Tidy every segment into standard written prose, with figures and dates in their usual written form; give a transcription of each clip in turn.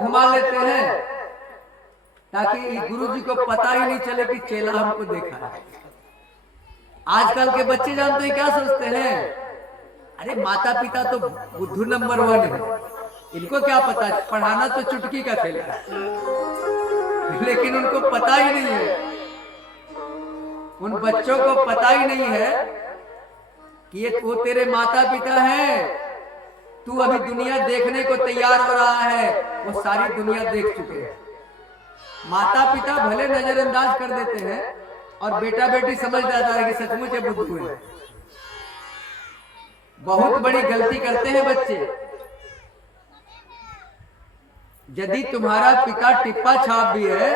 घुमा लेते हैं ताकि गुरु जी को पता ही नहीं चले कि चेला हमको देखा है। आजकल के बच्चे जानते हैं क्या सोचते हैं, अरे माता पिता तो बुद्धू नंबर 1 है, इनको क्या पता, पढ़ाना तो चुटकी का खेल है। लेकिन उनको पता ही नहीं है, उन बच्चों को पता ही नहीं है कि ये वो तेरे माता पिता हैं। तू अभी दुनिया देखने को तैयार हो रहा है, वो सारी दुनिया देख चुके हैं। माता पिता भले नजरअंदाज कर देते हैं और बेटा बेटी समझ जाता है कि सचमुच ये बुद्धू है। बहुत बड़ी गलती करते हैं बच्चे। यदि तुम्हारा पिता टिप्पा छाप भी है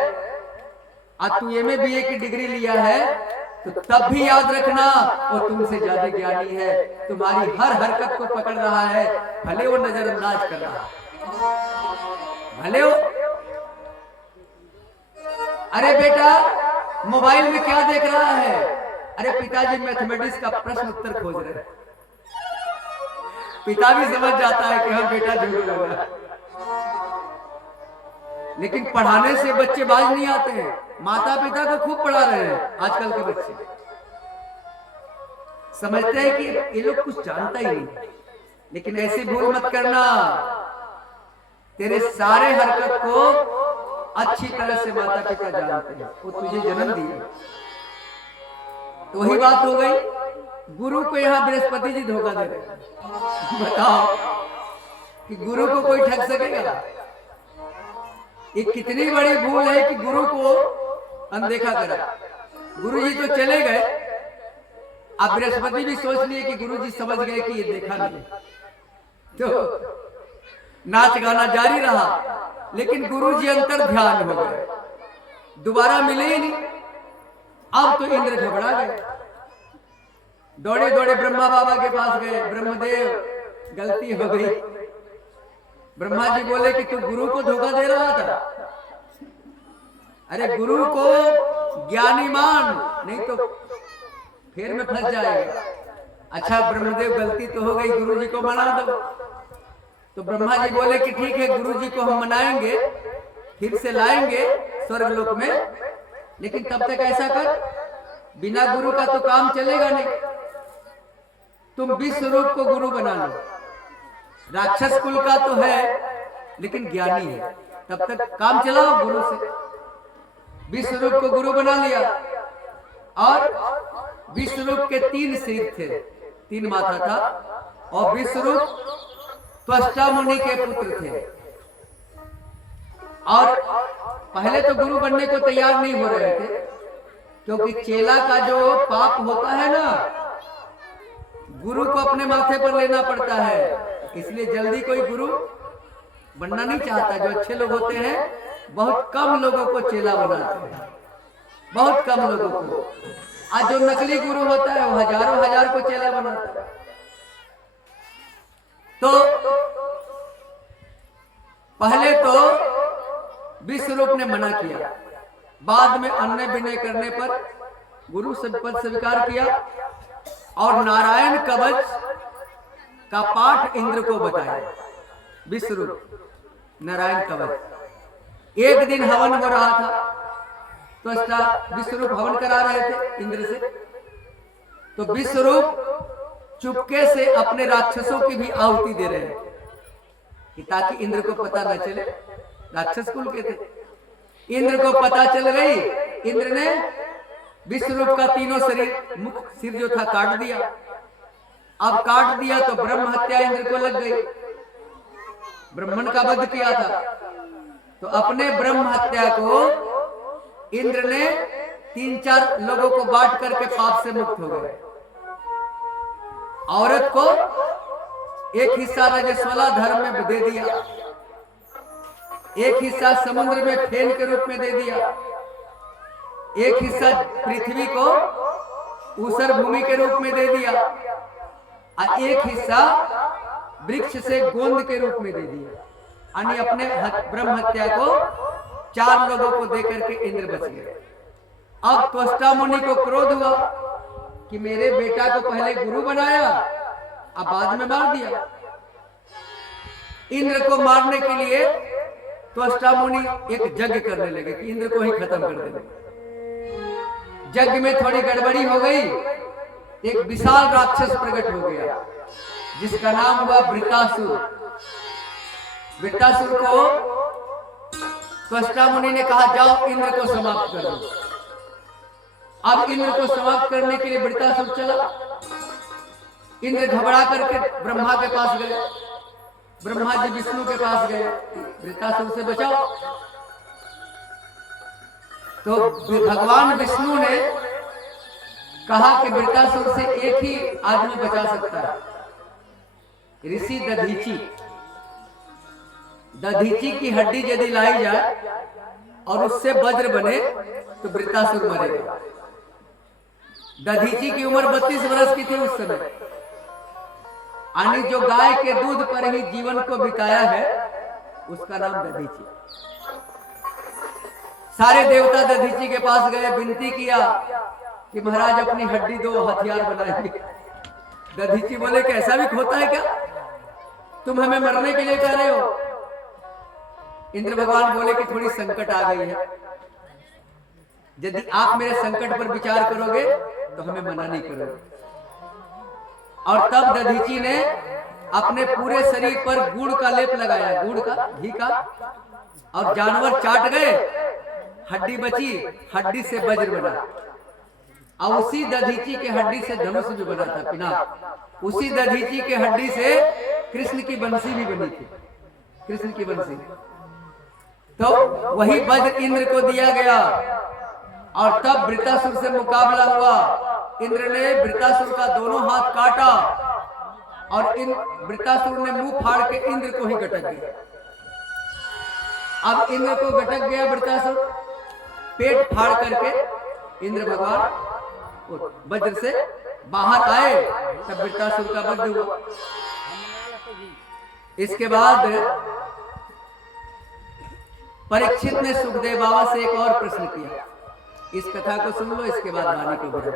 और तू एमए बीए की डिग्री लिया है तो तब भी याद रखना वो तुमसे ज्यादा ज्ञानी है, तुम्हारी हर हरकत को पकड़ रहा है, भले वो नजरअंदाज कर रहा है, भले वो। अरे बेटा मोबाइल में क्या देख रहा है, अरे पिताजी मैथमेटिक्स का प्रश्न उत्तर खोज रहे हैं। पिता भी समझ जाता है कि हाँ बेटा झूठ बोल रहा है, लेकिन पढ़ाने से बच्चे बाज नहीं आते हैं। माता पिता को खूब पढ़ा रहे हैं आजकल के बच्चे, समझते हैं कि ये लोग कुछ जानता ही नहीं। लेकिन ऐसी भूल मत करना, तेरे सारे हरकत को अच्छी तरह से माता पिता जानते हैं, वो तुझे जन्म दिए। तो वही बात हो गई, गुरु को यहाँ बृहस्पति जी धोखा दे रहे हैं। बताओ कि गुरु को कोई ठग सकेगा? ये कितनी बड़ी भूल है कि गुरु को अनदेखा करा। गुरु जी तो चले गए, अब बृहस्पति भी सोच लिए कि गुरु जी समझ गए कि ये देखा नहीं, तो नाच गाना जारी रहा। लेकिन गुरु जी अंतर ध्यान हो गए, दोबारा मिले ही नहीं। अब तो इंद्र घबरा गए, दौड़े दौड़े ब्रह्मा बाबा के पास गए। ब्रह्मदेव गलती हो गई। ब्रह्मा जी बोले कि तू गुरु को धोखा दे रहा था। अरे गुरु को ज्ञानी मान, नहीं तो फिर में फंस जाएगा। अच्छा ब्रह्मदेव गलती तो हो गई, गुरु जी को मना दो। तो ब्रह्मा जी बोले कि ठीक है, गुरु जी को हम मनाएंगे, फिर से लाएंगे स्वर्गलोक में, लेकिन तब तक ऐसा कर, बिना गुरु का तो काम चलेगा नहीं। तुम विश्वरूप को गुरु बना लो। राक्षस कुल का तो है लेकिन ज्ञानी है, तब तक काम चलाओ गुरु से। विश्वरूप को गुरु बना लिया और विश्वरूप के 3 सिर थे, 3 माथा था, और विश्वरूप त्वष्टा मुनि के पुत्र थे। और पहले तो गुरु बनने को तैयार नहीं हो रहे थे, क्योंकि चेला का जो पाप होता है ना, गुरु को अपने माथे पर लेना पड़ता है। इसलिए जल्दी कोई गुरु बनना नहीं चाहता। जो अच्छे लोग होते हैं बहुत कम लोगों को चेला बनाते हैं, बहुत कम लोगों को। आज जो नकली गुरु होता है वो हजारों हजार को चेला बनाता है। तो पहले तो विश्वरूप ने मना किया, बाद में अन्य विनय करने पर गुरु पद स्वीकार किया और नारायण कवच का पाठ इंद्र को बताया। विश्वरूप नारायण कवच। एक दिन हवन हो रहा था, तो विश्वरूप हवन करा रहे थे इंद्र से। तो विश्वरूप चुपके से अपने राक्षसों की भी आहुति दे रहे हैं कि ताकि इंद्र को पता न चले। राक्षस कुल के थे, इंद्र को पता चल गई। इंद्र ने विश्वरूप का तीनों शरीर, मुख सिर जो था काट दिया। अब काट दिया तो ब्रह्म हत्या इंद्र को लग गई, ब्राह्मण का वध किया था। तो अपने ब्रह्म हत्या को इंद्र ने 3-4 लोगों को बांट करके पाप से मुक्त हो गए। औरत को एक हिस्सा रजस्वला धर्म में दे दिया, एक हिस्सा समुद्र में फेन के रूप में दे दिया, एक हिस्सा पृथ्वी को ऊसर भूमि के रूप में दे दिया, और एक हिस्सा वृक्ष से गोंद के रूप में दे दिया। यानी अपने ब्रह्म हत्या को 4 लोगों को देकर के इंद्र बच गए। अब त्वष्टा मुनि को क्रोध हुआ कि मेरे बेटा को पहले गुरु बनाया, अब बाद में मार दिया। इंद्र को मारने के लिए त्वष्टा मुनि एक यज्ञ करने लगे कि इंद्र को ही खत्म कर देंगे। यज्ञ में थोड़ी गड़बड़ी हो गई, एक विशाल राक्षस प्रकट हो गया जिसका नाम हुआ वृत्तासुर। वृत्तासुर को त्वष्टा मुनि ने कहा जाओ इंद्र को समाप्त कर दो। अब इंद्र को समाप्त करने के लिए वृत्तासुर चला। इंद्र घबरा करके ब्रह्मा के पास गए, ब्रह्मा जी विष्णु के पास गए, वृत्तासुर से बचाओ। तो भगवान विष्णु ने कहा कि वृत्तासुर से एक ही आदमी बचा सकता है, ऋषि दधीची। दधीची की हड्डी यदि लाई जाए और उससे वज्र बने तो वृत्तासुर मरेगा। दधीची की उम्र 32 वर्ष की थी उस समय, यानी जो गाय के दूध पर ही जीवन को बिताया है उसका नाम दधीची। सारे देवता दधीची के पास गए, विनती किया कि महाराज अपनी हड्डी दो, हथियार बनाएंगे। दधीची बोले कि ऐसा भी होता है क्या, तुम हमें मरने के लिए कह रहे हो। इंद्र भगवान बोले कि थोड़ी संकट आ गई है, यदि आप मेरे संकट पर विचार करोगे तो हमें मना नहीं करोगे। और तब दधीची ने अपने पूरे शरीर पर गुड़ का लेप लगाया, गुड़ का, घी का, और जानवर चाट गए, हड्डी बची, हड्डी से वज्र बना। और उसी दधीची के हड्डी से धनुष भी बना था, पिनाक। उसी दधीची के हड्डी से कृष्ण की बंसी भी बनी थी, कृष्ण की बंसी। तो वही वज्र इंद्र को दिया गया और तब वृत्तासुर से मुकाबला हुआ। इंद्र ने वृत्तासुर का दोनों हाथ काटा और वृत्तासुर ने मुंह फाड़ के इंद्र को ही गटक दिया। अब इंद्र को गटक गया वृत्तासुर, पेट फाड़ करके इंद्र भगवान वज्र से बाहर आए, तब वृत्तासुर का वध हुआ। इसके बाद परीक्षित ने सुखदेव बाबा से एक और प्रश्न किया। इस कथा को सुन लो, इसके बाद वाणी को बढ़ो।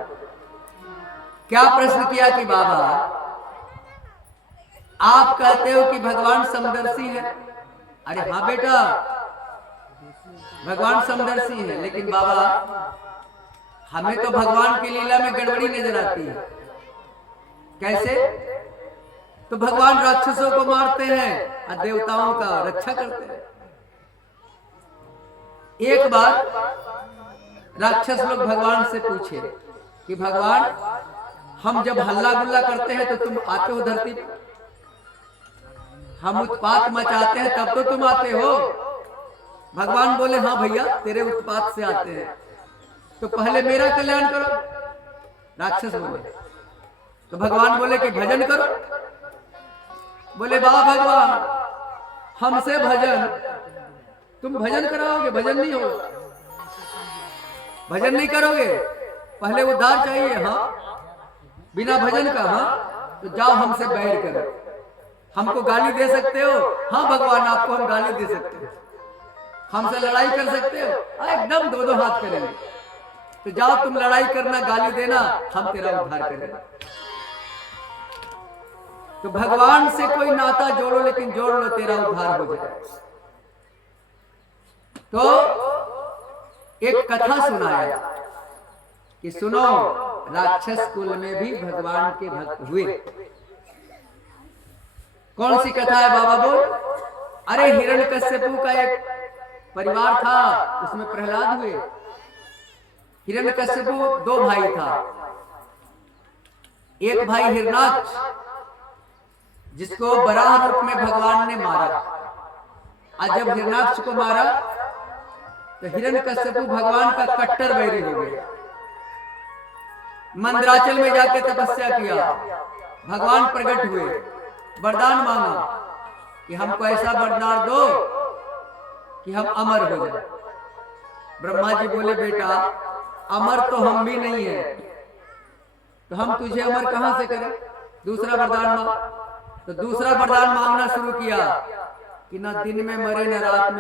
क्या प्रश्न किया कि बाबा आप कहते हो कि भगवान समदर्शी है। अरे हाँ बेटा, भगवान समदर्शी है, लेकिन बाबा हमें तो भगवान की लीला में गड़बड़ी नजर आती है। कैसे? तो भगवान राक्षसों को मारते हैं और देवताओं का रक्षा करते हैं। एक बार राक्षस लोग भगवान से पूछे कि भगवान हम जब हल्ला गुल्ला करते हैं तो तुम आते हो धरती पर, हम उत्पात मचाते हैं तब तो तुम आते हो। भगवान बोले हाँ भैया तेरे उत्पात से आते हैं, तो पहले मेरा कल्याण करो। राक्षस बोले, तो भगवान बोले कि भजन करो। बोले वाह भगवान, हमसे भजन, तुम भजन कराओगे? भजन नहीं होगा, भजन नहीं करोगे, पहले उद्धार चाहिए। हाँ, बिना भजन का? हाँ, तो जाओ हमसे बैर करो। हमको गाली दे सकते हो? हाँ भगवान, आपको हम गाली दे सकते हो। हमसे लड़ाई कर सकते हो? हाँ, एकदम दो हाथ करेंगे। तो जाओ तुम लड़ाई करना, गाली देना, हम तेरा उद्धार करेंगे। तो भगवान से कोई नाता जोड़ो, लेकिन जोड़ लो, तेरा उद्धार हो जाए। तो एक कथा सुनाया कि सुनो, राक्षस कुल में भी भगवान के भक्त हुए। कौन सी कथा है बाबा बोल? अरे हिरण्यकश्यपु का एक परिवार था, उसमें प्रहलाद हुए। हिरण्यकश्यपु दो भाई था, एक भाई हिरणाक्ष जिसको वराह रूप में भगवान ने मारा। आज जब हिरणाक्ष को मारा तो हिरण्यकश्यपु भगवान का कट्टर बैरी हो गया। मंदराचल में जाके तपस्या किया, भगवान प्रकट हुए, वरदान मांगा कि हमको ऐसा वरदान दो कि हम अमर हो जाए। ब्रह्मा जी बोले बेटा अमर तो हम भी नहीं है, तो हम तुझे अमर कहां से करें? दूसरा वरदान मांग। तो दूसरा वरदान मांगना शुरू किया कि ना दिन में मरे न रात में